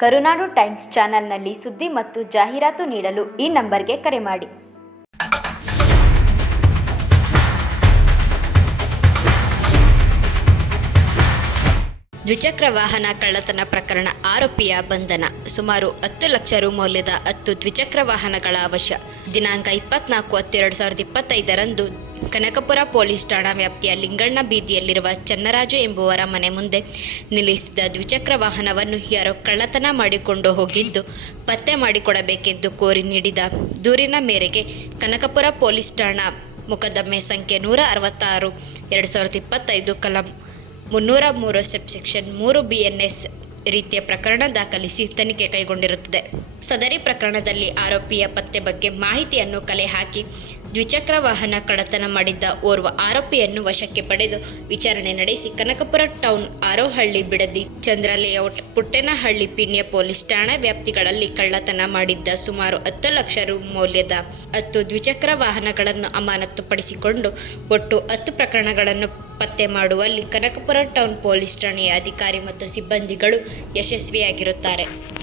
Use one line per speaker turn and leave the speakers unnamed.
ಕರುನಾಡು times ಚಾನೆಲ್ನಲ್ಲಿ ಸುದ್ದಿ ಮತ್ತು ಜಾಹೀರಾತು ನೀಡಲು ಈ ನಂಬರ್ಗೆ ಕರೆ ಮಾಡಿ.
ದ್ವಿಚಕ್ರ ವಾಹನ ಕಳ್ಳತನ ಪ್ರಕರಣ ಆರೋಪಿಯ ಬಂಧನ. ಸುಮಾರು ಹತ್ತು ಲಕ್ಷ ರು ಮೌಲ್ಯದ ಹತ್ತು ದ್ವಿಚಕ್ರ ವಾಹನಗಳ ಅವಶ್ಯ. ದಿನಾಂಕ ಇಪ್ಪತ್ನಾಲ್ಕು ಹತ್ತೆರಡು ಸಾವಿರದ ಇಪ್ಪತ್ತೈದರಂದು ಕನಕಪುರ ಪೊಲೀಸ್ ಠಾಣಾ ವ್ಯಾಪ್ತಿಯ ಲಿಂಗಣ್ಣ ಬೀದಿಯಲ್ಲಿರುವ ಚನ್ನರಾಜು ಎಂಬುವರ ಮನೆ ಮುಂದೆ ನಿಲ್ಲಿಸಿದ ದ್ವಿಚಕ್ರ ವಾಹನವನ್ನು ಯಾರೋ ಕಳ್ಳತನ ಮಾಡಿಕೊಂಡು ಹೋಗಿದ್ದು ಪತ್ತೆ ಮಾಡಿಕೊಡಬೇಕೆಂದು ಕೋರಿ ನೀಡಿದ ದೂರಿನ ಮೇರೆಗೆ ಕನಕಪುರ ಪೊಲೀಸ್ ಠಾಣಾ ಮೊಕದ್ದಮೆ ಸಂಖ್ಯೆ ನೂರ ಅರವತ್ತಾರು, ಎರಡು ಸಾವಿರದ ಇಪ್ಪತ್ತೈದು ಕಲಂ ಮುನ್ನೂರ ಮೂರು ಸಬ್ ಸೆಕ್ಷನ್ ಮೂರು ಬಿ ಎನ್ ಎಸ್ ರೀತಿಯ ಪ್ರಕರಣ ದಾಖಲಿಸಿ ತನಿಖೆ ಕೈಗೊಂಡಿರುತ್ತದೆ. ಸದರಿ ಪ್ರಕರಣದಲ್ಲಿ ಆರೋಪಿಯ ಪತ್ತೆ ಬಗ್ಗೆ ಮಾಹಿತಿಯನ್ನು ಕಲೆ ಹಾಕಿ ದ್ವಿಚಕ್ರ ವಾಹನ ಕಡತನ ಮಾಡಿದ್ದ ಓರ್ವ ಆರೋಪಿಯನ್ನು ವಶಕ್ಕೆ ಪಡೆದು ವಿಚಾರಣೆ ನಡೆಸಿ Kanakapura town Harohalli Bidadi Chandra layout Puttenahalli Peenya police ಠಾಣಾ ವ್ಯಾಪ್ತಿಗಳಲ್ಲಿ ಕಳ್ಳತನ ಮಾಡಿದ್ದ ಸುಮಾರು ಹತ್ತು ಲಕ್ಷ ರು ಮೌಲ್ಯದ ಹತ್ತು ದ್ವಿಚಕ್ರ ವಾಹನಗಳನ್ನು ಅಮಾನತುಪಡಿಸಿಕೊಂಡು ಒಟ್ಟು ಹತ್ತು ಪ್ರಕರಣಗಳನ್ನು ಪತ್ತೆ ಮಾಡುವಲ್ಲಿ ಕನಕಪುರ ಟೌನ್ ಪೊಲೀಸ್ ಠಾಣೆಯ ಅಧಿಕಾರಿ ಮತ್ತು ಸಿಬ್ಬಂದಿಗಳು ಯಶಸ್ವಿಯಾಗಿರುತ್ತಾರೆ.